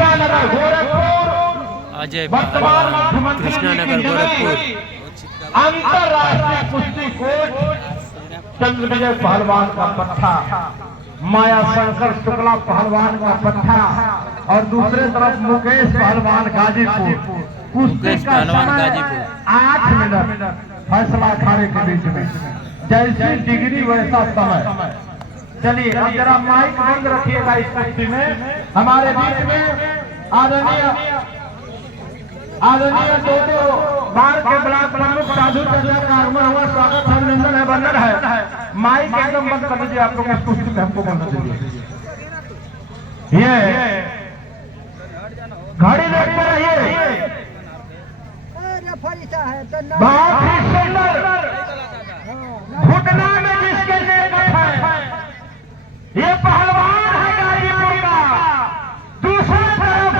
कृष्णानगर गोरखपुर, अजय वर्तमान पहलवान मुख्यमंत्री कृष्णानगर गोरखपुर। अंतरराष्ट्रीय कुश्ती कोच चंद्रविजय पहलवान का पट्टा, माया शंकर शुक्ला पहलवान का पट्टा और दूसरे तरफ मुकेश पहलवान गाजीपुर। कुश्ती का समय 8 मिनट, फैसला अखाड़े के बीच में, जैसी डिग्री वैसा समय। चलिए अब जरा माइक बंद रखिएगा इस कुश्ती में। हमारे बीच में आदरणीय दो बार के ब्लॉक प्रमुख साधु चाचा का आगमन हुआ, स्वागत अभिनंदन है, वंदन है। माइक एकदम बंद कर दीजिए, आप लोग इस कुश्ती में हमको बंद दीजिए। ये घड़ी देखते रहिए, बहुत ही सुंदर घुटना में जिसके लेखक है, ये पहलवान है गाजीपुर का। दूसरी तरफ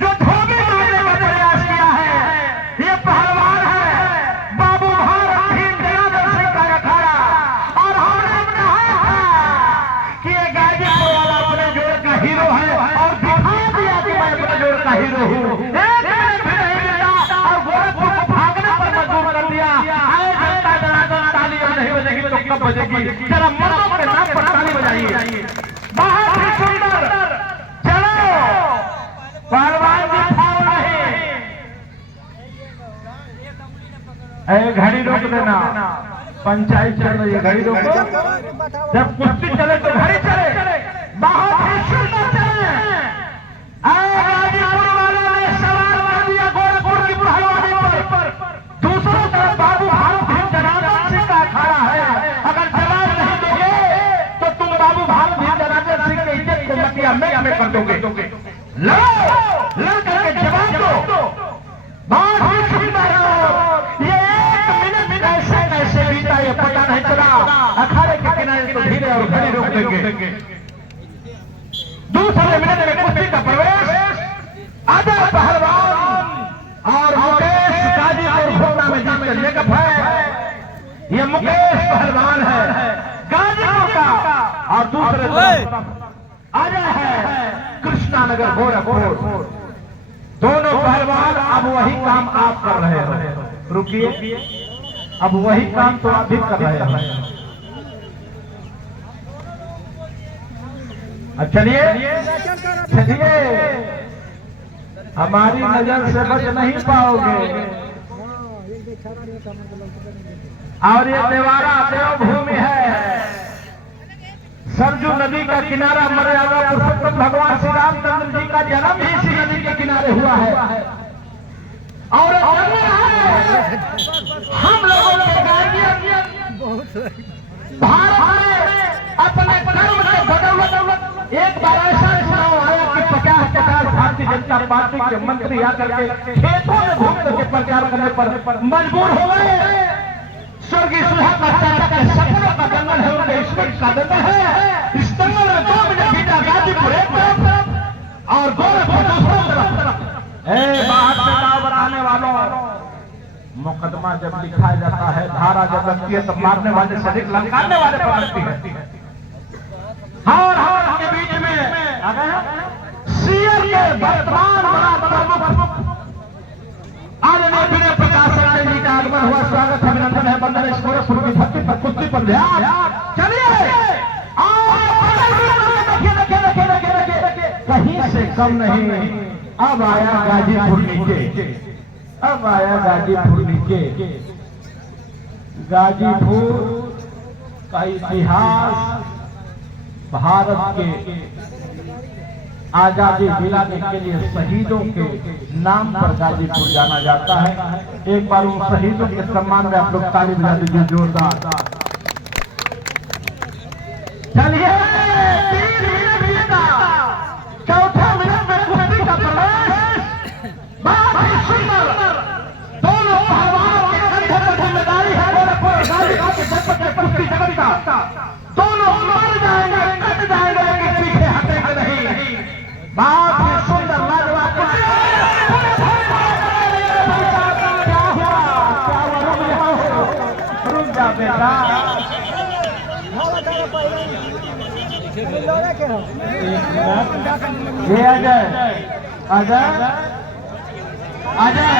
जो धोबी मारने का प्रयास किया है, ये पहलवान है बाबू भारत भीम जनार्दन सिंह का अखाड़ा। और हमने कहा था कि ये गाजीपुर वाला अपने जोड़ का हीरो है और दिखा दिया कि मैं अपने जोड़ का हीरो हूँ। एक मिनट भी नहीं मिला और गोरखपुर को भागने पर मजबूर कर दिया। आए जनता जनार्दन ताली नहीं बजेगी तो कब बजेगी? जरा मर्दों के नाम पर ताली बजाइए। बहुत ही सुंदर, चलो पहलवान जी फाउल नहीं। घड़ी रोक देना, पंचायत चल रही है, घड़ी रोको। जब कुश्ती चले तो घड़ी चले। बहुत ही सुंदर चले। गाजीपुर वालों ने सवाल कर दिया गोरखपुर की पहलवानी पर। दूसरी तरफ बाबू भारत भीम जनार्दन सिंह का अखाड़ा है। अगर जवाब नहीं दोगे तो तुम बाबू भारत भीम जनार्दन सिंह के इज्जत को मटिया में कर दोगे। लड़ करके जवाब दो। बहुत ही सुंदर, ये 1 मिनट कैसे बीता ये पता नहीं चला। अखाड़े के किनारे तो धीरे और घड़ी रोक देंगे। दूसरे मिनट में कुश्ती का प्रवेश, अजय पहलवान और मुकेश गाजीपुर घोड़ा में जीत कर लेकर है। ये मुकेश पहलवान है गाजीपुर का और दूसरे तरफ अजय है कृष्णानगर गोरखपुर। दोनों पहलवान अब वही काम आप कर रहे हो। रुकिए, अब वही काम तो आप भी कर रहे हो। चलिए हमारी नजर से बच नहीं पाओगे। और ये देवारा देवभूमि है, सरजू नदी का किनारा, मर्यादा पुरुषोत्तम भगवान श्री रामचंद्र जी का जन्म भी इसी नदी के किनारे हुआ है। और हम लोगों के गार्जियन भारत में अपने कर्म के बदौलत एक बार ऐसा चुनाव आया कि 50 भारतीय जनता पार्टी के मंत्री आकर के खेतों में घूम करके प्रचार करने पर मजबूर हो गए। स्वर्गीय सुधाकर चाचा के सपनों का दंगल है, उनके ईश्वर का दंगल है। इस दंगल में 2 मिनट बीता, गाजीपुर एक तरफ और गोरखपुर दूसरी तरफ। बाहर से दाव आने वालों, मुकदमा जब लिखा जाता है, धारा जब लगती है, तो मारने वाले से अधिक ललकारने वाले पर लगती है। और के बीच में सीएम के वर्तमान प्रमुख आदरणीय विनय प्रकाश जी का आगमन हुआ, स्वागत अभिनंदन है, वंदन है। गोरखपुर की धरती पर कुश्ती पर ध्यान। चलिए कहीं से कम नहीं, अब आया गाजीपुर नीचे, अब आया गाजीपुर नीचे। गाजीपुर का इतिहास भारत के आजादी दिलाने के लिए शहीदों के नाम पर गाजीपुर जाना जाता है। एक बार उन शहीदों के सम्मान में आप लोग ताली बजा दीजिए जोरदार। चलिए 3 मिनट बीता, चौथा मिनट में कुश्ती का प्रवेश। बहुत ही सुंदर, दोनों पहलवानों के कंधे पर जिम्मेदारी है गोरखपुर गाजीपुर के जनपद के कुश्ती जगत का। दोनों मर जाएंगे, कट जाएंगे, लेकिन पीछे हटेंगे नहीं। बहुत ही सुंदर लाजवाब कुश्ती। क्या हुआ? रुक जा बेटा। ये अजय अजय अजय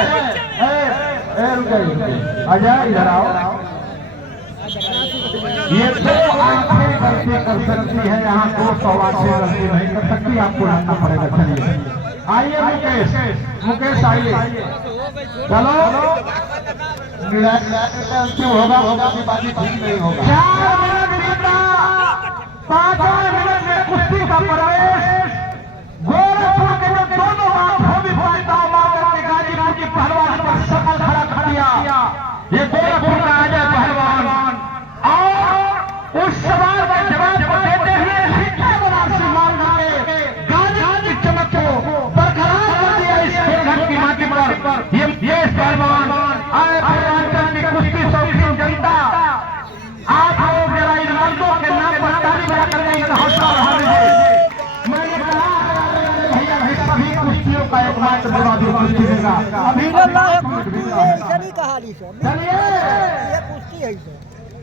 रुक जाइए अजय इधर आओ। ये दो आंखें गलती कर सकती है, यहाँ 200 आंखें गलती नहीं कर सकती, आपको लाना पड़ेगा। चलिए आइए मुकेश, मुकेश आइए। चलो होगा होगा बाजी ठीक नहीं होगा। 4 मिनट बीता, 5वें मिनट में कुश्ती का प्रवेश। गोरखपुर के जो दोनों आंखों भी पायदाव मारकर के गाजीपुर की पहलवान पर शकल खड़ा कर दिया। ये गोरखपुर का अजय पहलवान और उस सवाल का जवाब देते हुए शिक्षा मार डाले गाजीपुर की चमक को बरकरार कर दिया इस खेलघर की माटी पर। ये पहलवान आए पूर्वांचल की कुश्ती शौकीन जनता, आप लोग जरा इन मर्दों के नाम पर ताली बजा करके इनका हौसला बढ़ा दीजिए। मैंने कहा भैया सभी कुश्तियों का एकमात्र बुनियादी कुश्ती देगा। अभी चलिए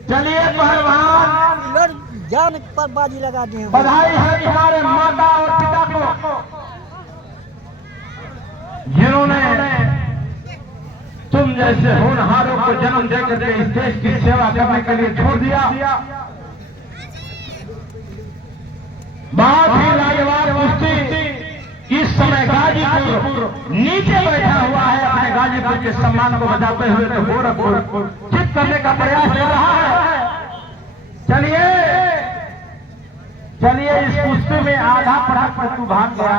चलिए पहलवान जान पर बाजी लगा दिए। बधाई है हमारे माता और पिता को जिन्होंने तुम जैसे होनहारों को जन्म देकर के इस देश की सेवा करने के लिए छोड़ दिया। बहुत ही लाजवाब कुश्ती इस समय गाजीपुर नीचे बैठा हुआ है, अपने गाजीपुर के सम्मान को बचाते हुए तो गोरखपुर चित करने का प्रयास कर रहा है। चलिए चलिए इस कुश्ती में आधा प्रतिभाग गया।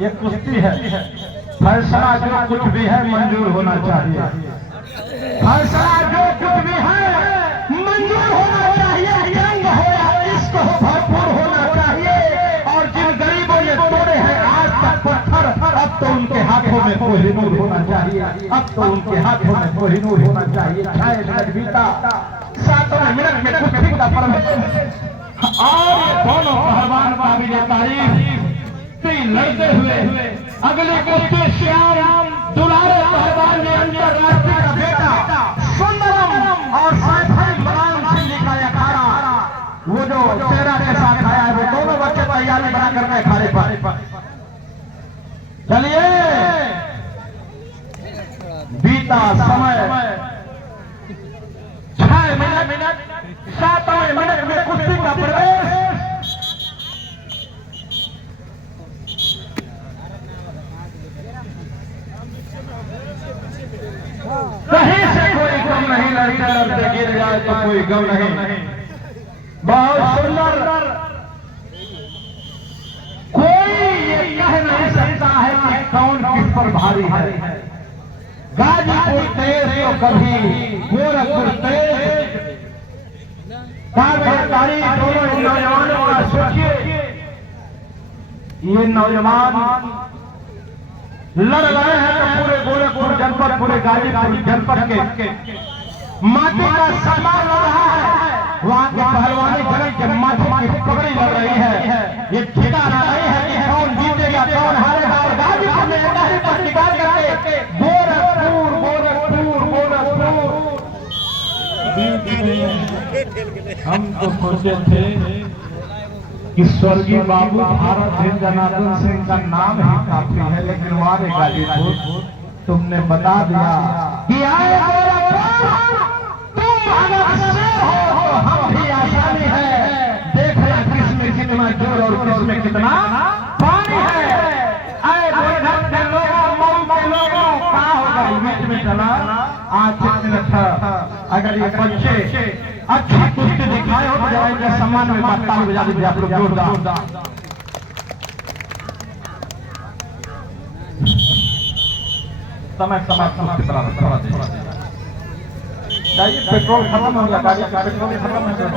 ये कुश्ती है, फैसला जो कुछ भी है मंजूर होना चाहिए। फैसला जो कुछ भी है मंजूर होना चाहिए। जंग हो या इश्क हो भरपूर होना चाहिए। और जिन गरीबों ने तोड़े हैं आज तक पत्थर, अब तो उनके हाथों में कोहिनूर होना चाहिए। अब तो उनके हाथों में कोहिनूर होना चाहिए। 6 मिनट बीता, 7वें मिनट में कुश्ती का प्रवेश और दोनों पहलवान काबिल तारीफ लड़ते हुए अगले कुश्ती श्याम दुलारे पहलवान ने अंतरराष्ट्रीय का बेटा सुंदरम और सैफुल मलाम सिंह का अखाड़ा, वो जो चेहरा के साथ आया है, वो दोनों बच्चे तैयारी बना करके अखाड़े पर। चलिए बीता समय 6 मिनट, 7वें मिनट में कुश्ती का प्रवेश। कहीं से कोई गम नहीं, लड़ते लड़ते गिर जाए तो कोई गम नहीं। बहुत सुंदर, कोई ये कह नहीं सकता है कि कौन किस पर भारी है। गाजीपुर तेज तो कभी गोरखपुर तेज। तारीख दोनों नौजवानों का सोचिए, ये नौजवान लड़ रहे हैं तो पूरे गोरखपुर जनपद, पूरे गाजीपुर जनपद के माटी का सम्मान हो रहा है। वहाँ के पहलवानी जगत के माथे की पगड़ी लड़ रही है। ये ठिकाना नहीं है कि कौन जीतेगा कौन हारेगा। और गाजीपुर में पर निकाल करके गोरखपुर गोरखपुर गोरखपुर। हम तो सोचे थे कि स्वर्गीय बाबू भारत जनार्दन सिंह का नाम ही काफी है, लेकिन वारे गाजीपुर तुमने बता दिया कि आए तुम अगर हो हम भी आसानी है। देख रहे हैं किसमें कितना जोर और किसमें कितना पानी है। आए गोरखपुर के लोगों, मऊ के लोगों, कहाँ होगा बीच में चला। आज 6 मिनट अगर ये बच्चे अच्छी कुश्ती दिखाए हो तो जरा इनके सम्मान में बात ताली बजा दीजिए आप लोग जोरदार। समय पेट्रोल खत्म हो गया, गाड़ी का पेट्रोल खत्म हो गया।